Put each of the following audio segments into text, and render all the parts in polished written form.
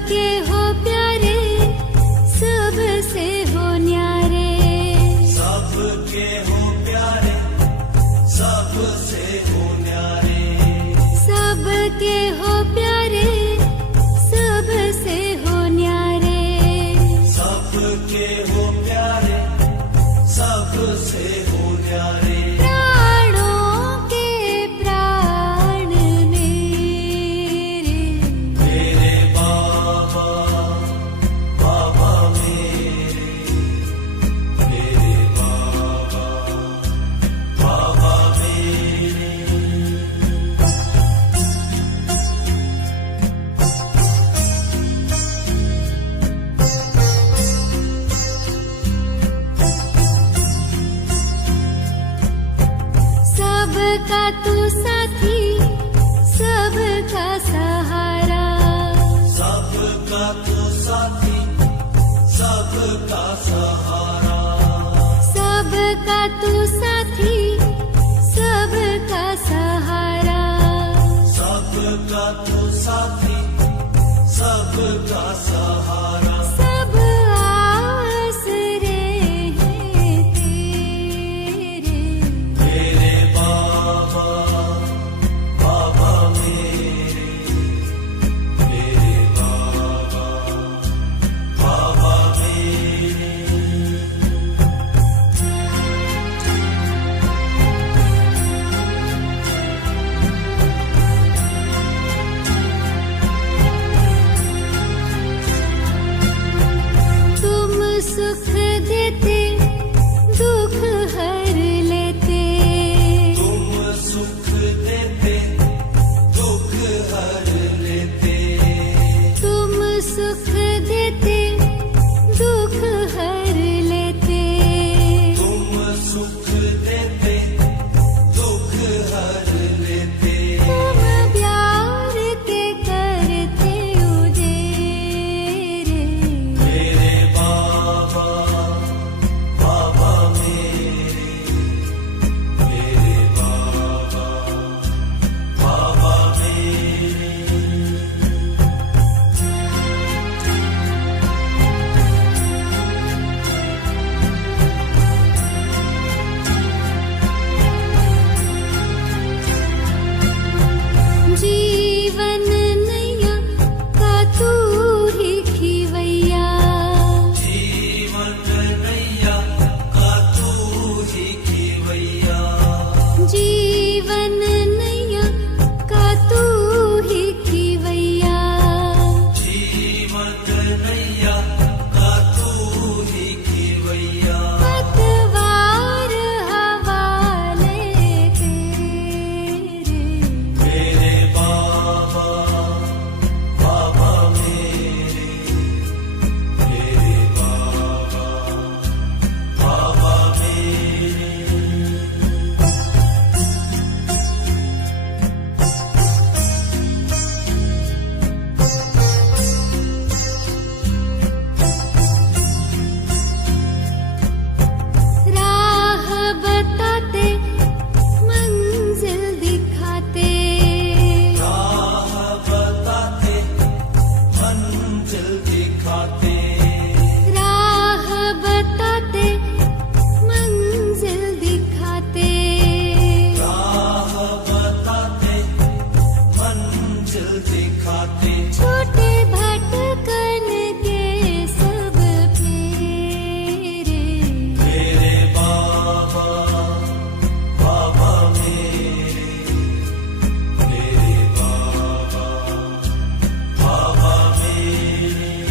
सबके हो प्यारे, सबसे हो न्यारे। सबके हो प्यारे, सबसे हो न्यारे। सबके हो प्यारे, सबसे हो न्यारे। सबके हो प्यारे, सबसे हो न्यारे। प्राणों के प्राण मेरे, मेरे बाबा, बाबा मेरे, मेरे बाबा, बाबा मेरे। सबका तू साथी, सबका सहारा। सबका तू साथी, सबका सहारा। सबका तू साथी, सबका सहारा। सबका तू साथी, सबका सहारा। सब आसरे हैं तेरे, मेरे बाबा, बाबा मेरे, मेरे बाबा, बाबा मेरे। तुम सुख देते, दुख हर लेते। तुम सुख देते, दुख हर लेते। तुम सुख देते, दुख हर लेते। तुम सुख देते, दुख हर लेते। तुम प्यार के करते उजेरे, मेरे बाबा, बाबा मेरे, मेरे बाबा, बाबा मेरे। जीवन नैया का तू ही खिवैया। जीवन नैया का तू ही खिवैया। जीवन नैया का तू ही खिवैया। जीवन नैया का तू ही खिवैया। पतवार हवाले तेरे, मेरे बाबा, बाबा मेरे, मेरे बाबा, बाबा मेरे। राह बताते, मंजिल दिखाते। राह बताते, मंजिल दिखाते। राह बताते, मंजिल दिखाते। राह बताते, मंजिल दिखाते। छोटे भटकन के सब फेरे, मेरे बाबा, बाबा मेरे, मेरे बाबा, बाबा मेरे।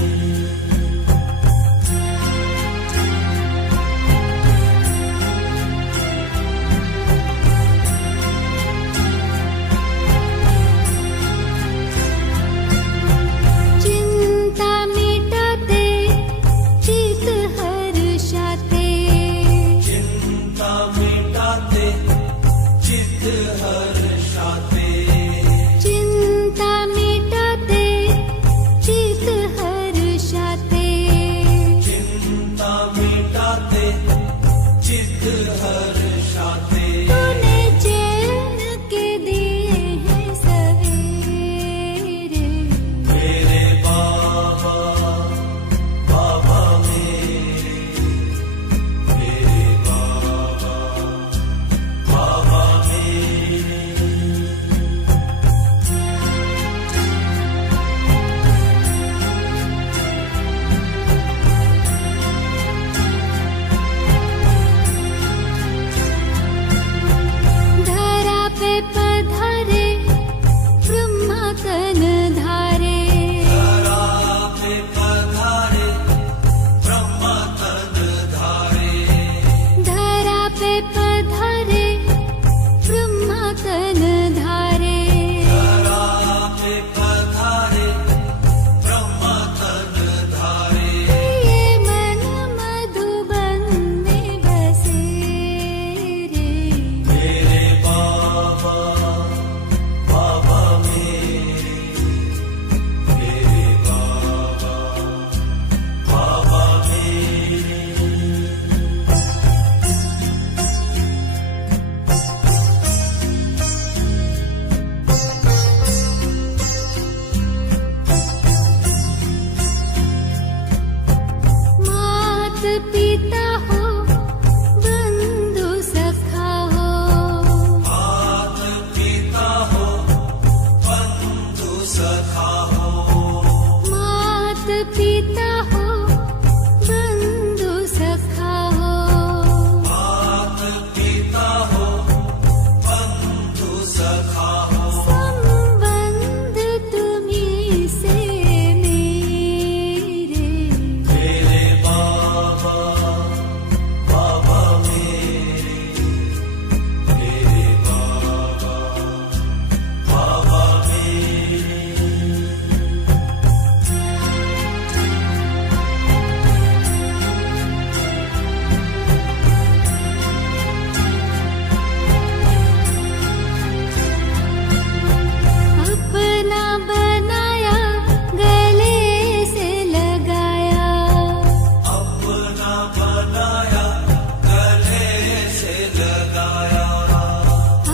तन धारे धरा पे पधारे ब्रह्मा तन धारे धरा पे पधारे ब्रह्मा तन धारे धरा पे पधारे ब्रह्मा तन धारे ये मन मधुबन में बसे रे मेरे बाबा बाबा मेरे बाबा बाबा मेरे मात पिता हो बंधु सखा हो मात पिता हो बंधु सखा हो मात पिता हो बंधु सखा हो मात पिता हो बंधु सखा हो संबंध तुम्ही से मेरे मेरे बाबा बाबा मेरे बाबा बाबा मेरे अपना बनाया गले से लगाया अपना बनाया गले से लगाया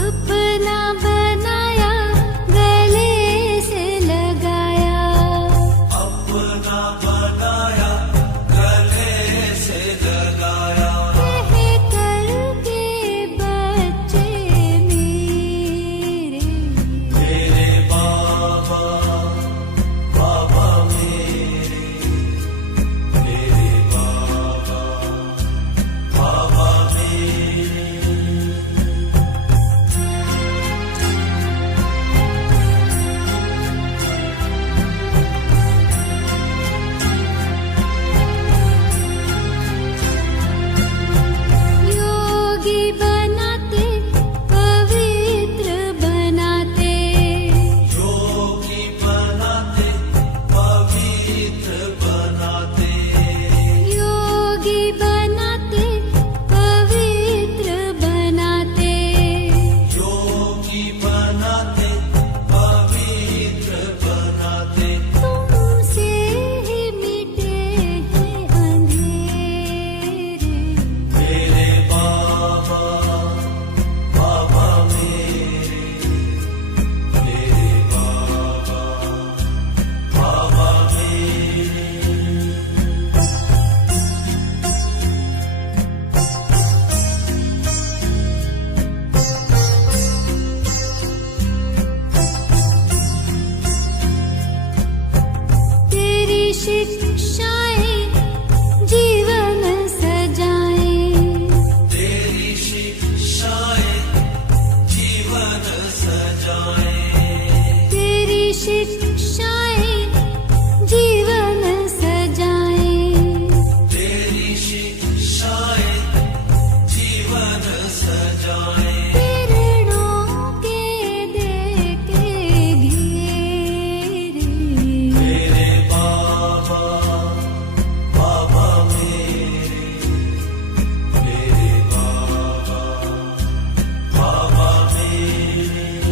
अपना बनाया गले से लगाया अपना बनाया गले से लगाया कह करके बच्चे मेरे मेरे बाबा बाबा मेरे बाबा बाबा मेरे योगी बनाते पवित्र बनाते योगी बनाते पवित्र बनाते योगी बनाते पवित्र बनाते योगी बनाते पवित्र बनाते तुमसे ही मिटे हैं अंधेरे मेरे बाबा बाबा मेरे बाबा बाबा मेरे तेरी शिक्षाएं जीवन सजाएं तेरी शिक्षाएं जीवन सजाएं तेरी शिक्षाएं जीवन सजाएं तेरी शिक्षाएं जीवन सजाएं किरणों के दे के घेरे मेरे बाबा बाबा मेरे बाबा बाबा मेरे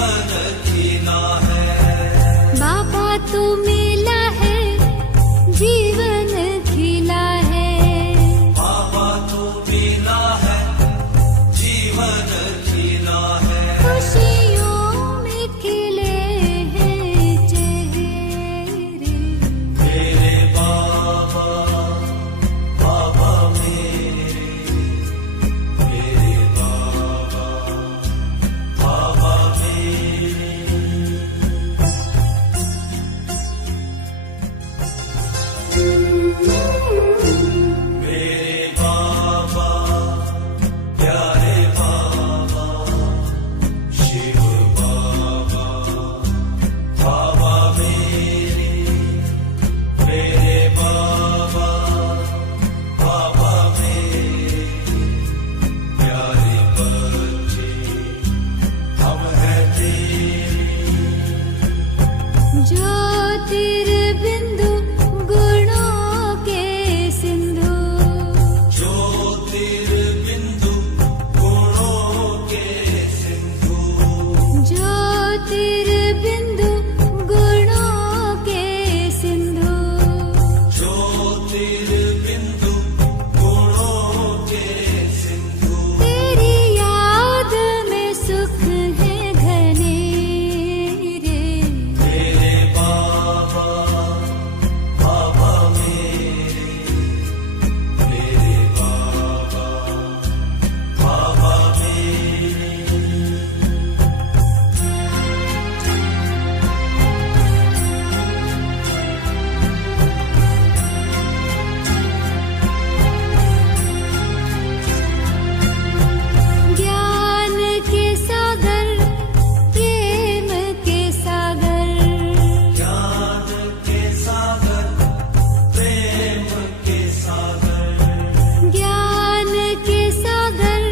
जीवन जीना है। बाबा तू मिला है, जीवन खिला है। बाबा तू मिला है, जीवन जीना है। खुशियों में खिले हैं चेहरे। मेरे बाबा, बाबा मेरे बाबा, बाबा मेरे। मेरे बाबा, प्यारे बाबा, शिव बाबा, बाबा मेरे बाबा, बाबा मेरे प्यारे बच्चे, हम हैं तेरे। ज्योतिर्बिंदु गुणों के सिंधु। ज्योतिर्बिंदु गुणों के सिंधु। ज्योतिर्बिंदु गुणों के सिंधु। ज्योतिर्बिंदु गुणों के सिंधु। तेरी याद में सुख है घने रे। मेरे बाबा, बाबा मेरे बाबा, बाबा मेरे। ज्ञान के सागर, प्रेम के सागर। ज्ञान के सागर, प्रेम के सागर। ज्ञान के सागर,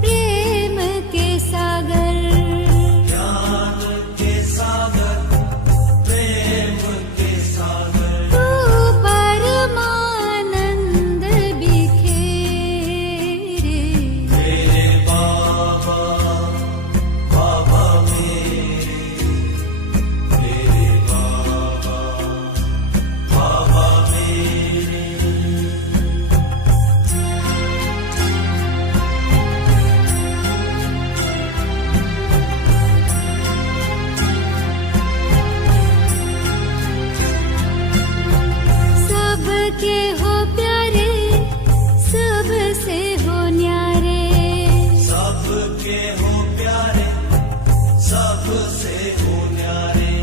प्रेम के सागर। ज्ञान के सागर, प्रेम के सागर। तू परमानंद बिखेरे। मेरे बाबा, बाबा मेरे बाबा, बाबा मेरे। सबके हो प्यारे, सबसे हो न्यारे। सबके हो प्यारे, सबसे हो न्यारे।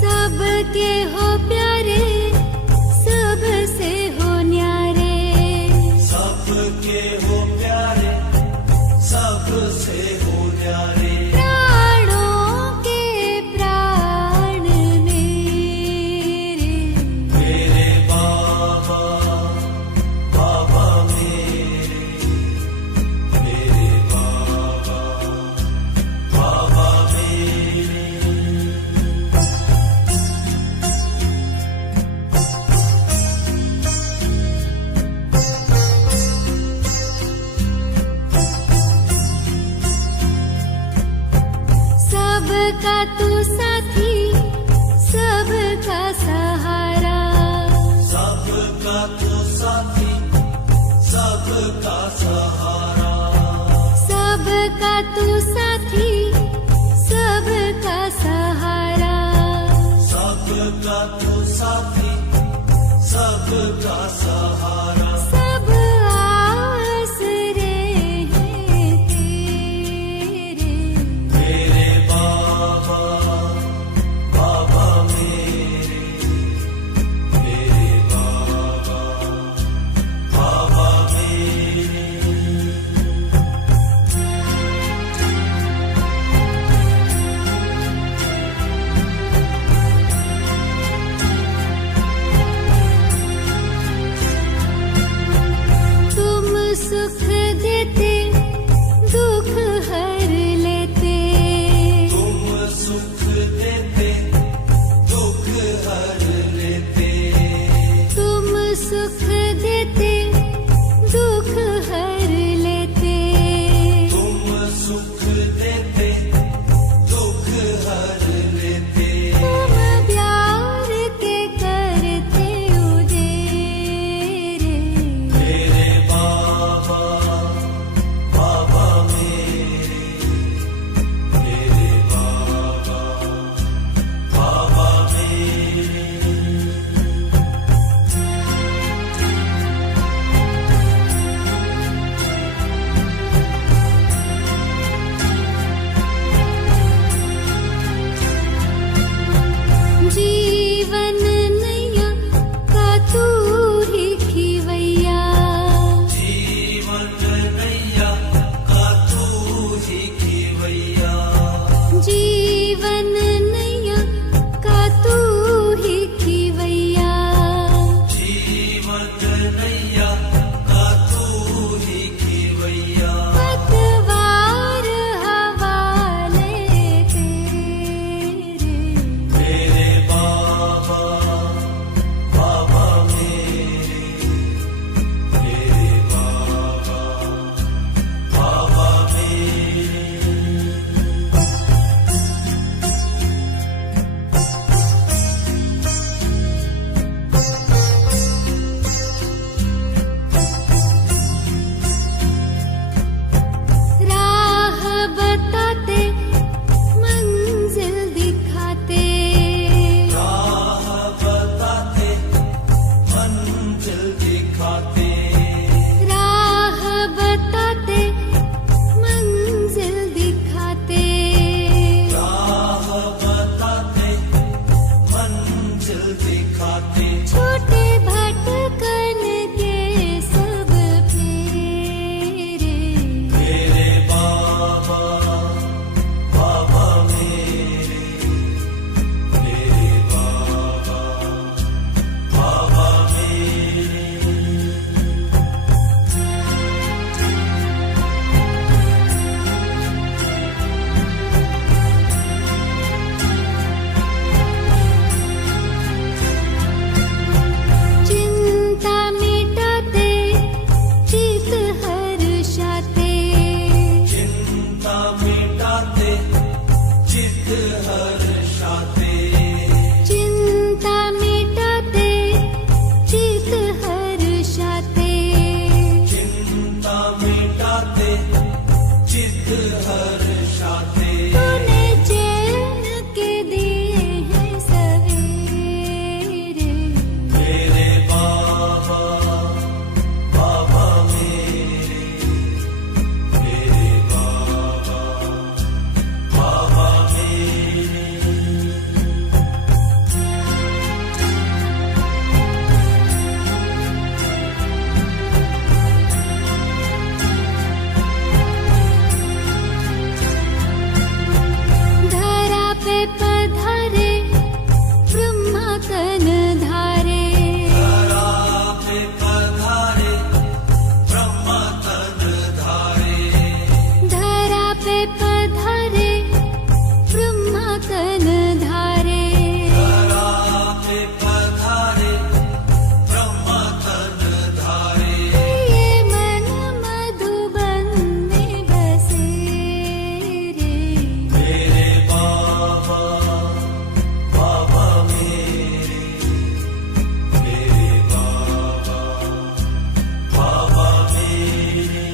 सबके हो प्यारे, सबसे हो न्यारे। सबके हो प्यारे, सबसे हो न्यारे। प्राणों के प्राण मेरे। बाबा, बाबा मेरे बाबा, बाबा मेरे। सबका तू साथी, सबका सहारा। सबका तू साथी, सबका सहारा। सबका तू साथी, सबका सहारा। सबका तू साथी, सबका सहारा। सब आसरे हैं तेरे। मेरे बाबा, बाबा मेरे बाबा, बाबा मेरे। हर्षाते चिंता मिटाते चित हर्षाते चिंता मिटाते चित्त हर्षाते तूने चैन के दिए हैं सवेरे मेरे बाबा बाबा मेरे बाबा बाबा मेरे धरा पे पधारे ब्रह्मा तन धारे धरा पे पधारे ब्रह्म तन धारे धरा पे पधारे ब्रह्मा तन धारे धरा पे पधारे ब्रह्म तन धारे ये मन मधुबन में बसे रे मेरे बाबा बाबा मेरे बाबा बाबा मेरे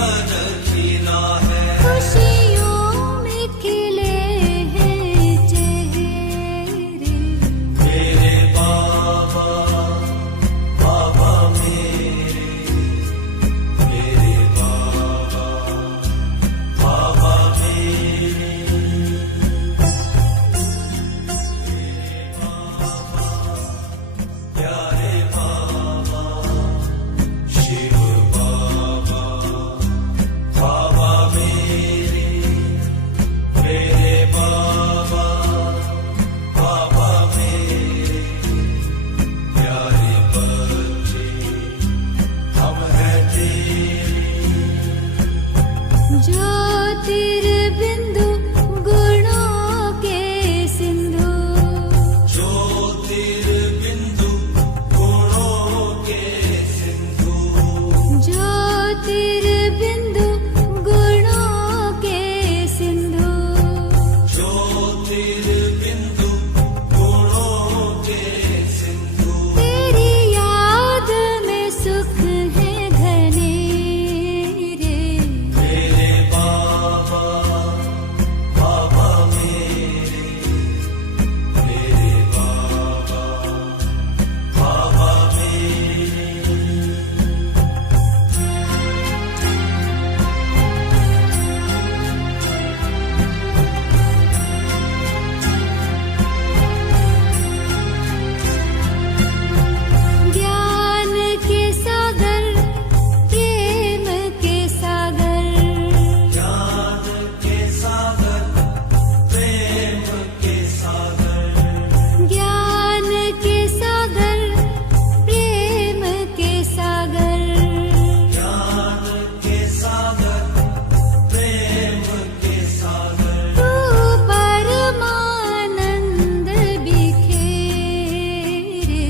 मन खिला है। खुशियों में खिले हैं चेहरे। मेरे बाबा, बाबा मेरे बाबा, बाबा मेरे। प्यारे बाबा, शिव बाबा, बाबा मेरे बाबा, बाबा मेरे प्यारे बच्चे हम हैं तेरे। ज्योतिर्बिंदु गुणों के सिंधु। ज्योतिर्बिंदु गुणों के सिंधु। ज्योतिर्बिंदु गुणों के सिंधु। ज्योतिर्बिंदु गुणों के सिंधु। तेरी याद में सुख है घनेरे। मेरे बाबा, बाबा मेरे बाबा, बाबा मेरे। ज्ञान के सागर, प्रेम के सागर। ज्ञान के सागर, प्रेम के सागर। ज्ञान के सागर, प्रेम के सागर। ज्ञान के सागर, प्रेम के सागर। तू परमानंद बिखेरे।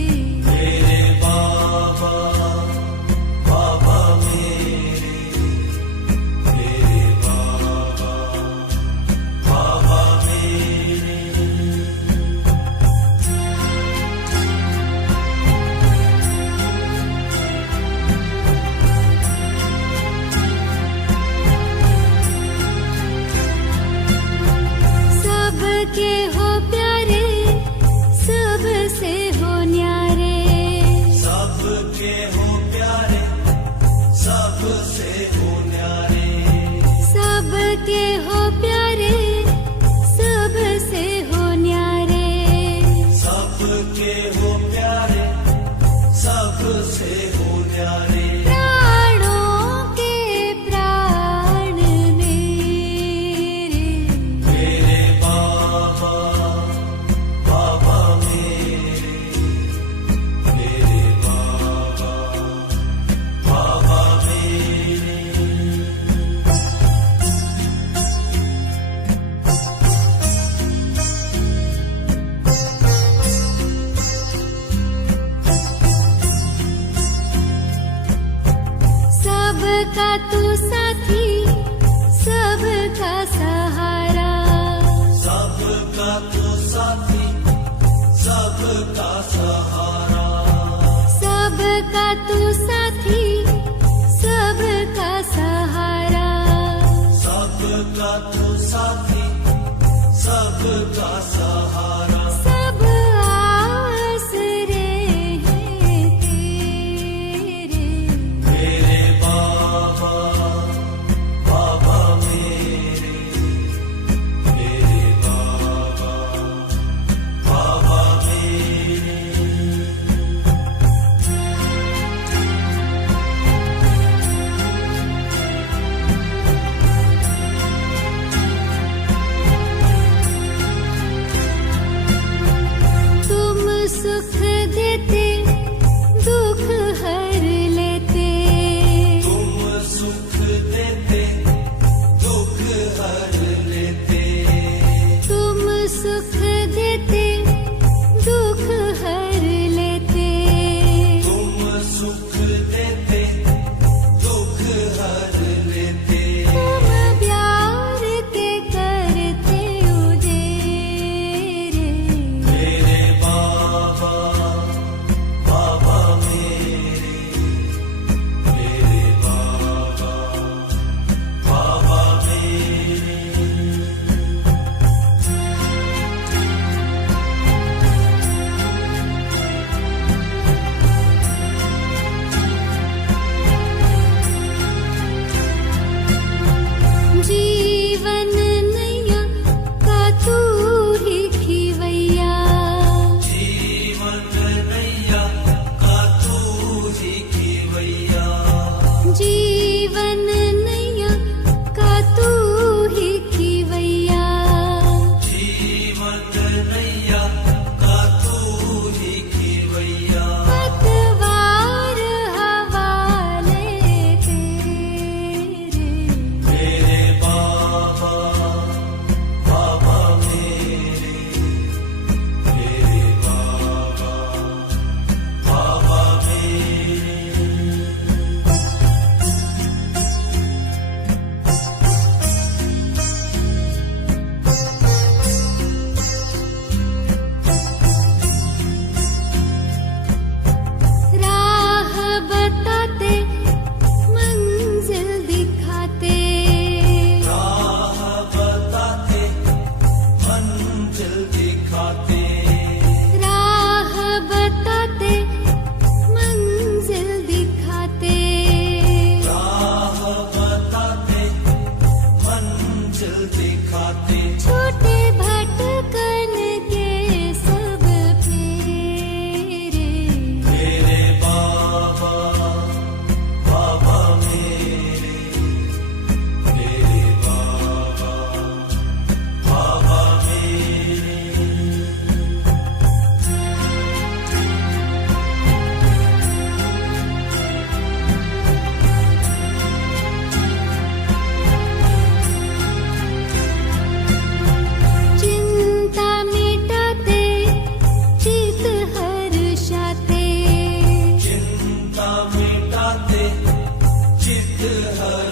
मेरे बाबा, बाबा मेरे बाबा, बाबा मेरे। सबके हो प्यारे, सबसे हो न्यारे। सबके हो प्यारे, सबसे हो न्यारे। सबके हो प्यारे, सबसे हो न्यारे। सबके हो प्यारे, सबसे हो न्यारे। प्राणों के प्राण मेरे। मेरे बाबा, बाबा मेरे बाबा, बाबा मेरे। सबका तू साथी, सबका सहारा। सबका तू साथी, सबका सहारा। सबका तू साथी, सबका सहारा। सबका तू साथी, सबका सहारा। सब आसरे हैं तेरे। मेरे बाबा, बाबा मेरे बाबा, बाबा मेरे। सिद्ध हरि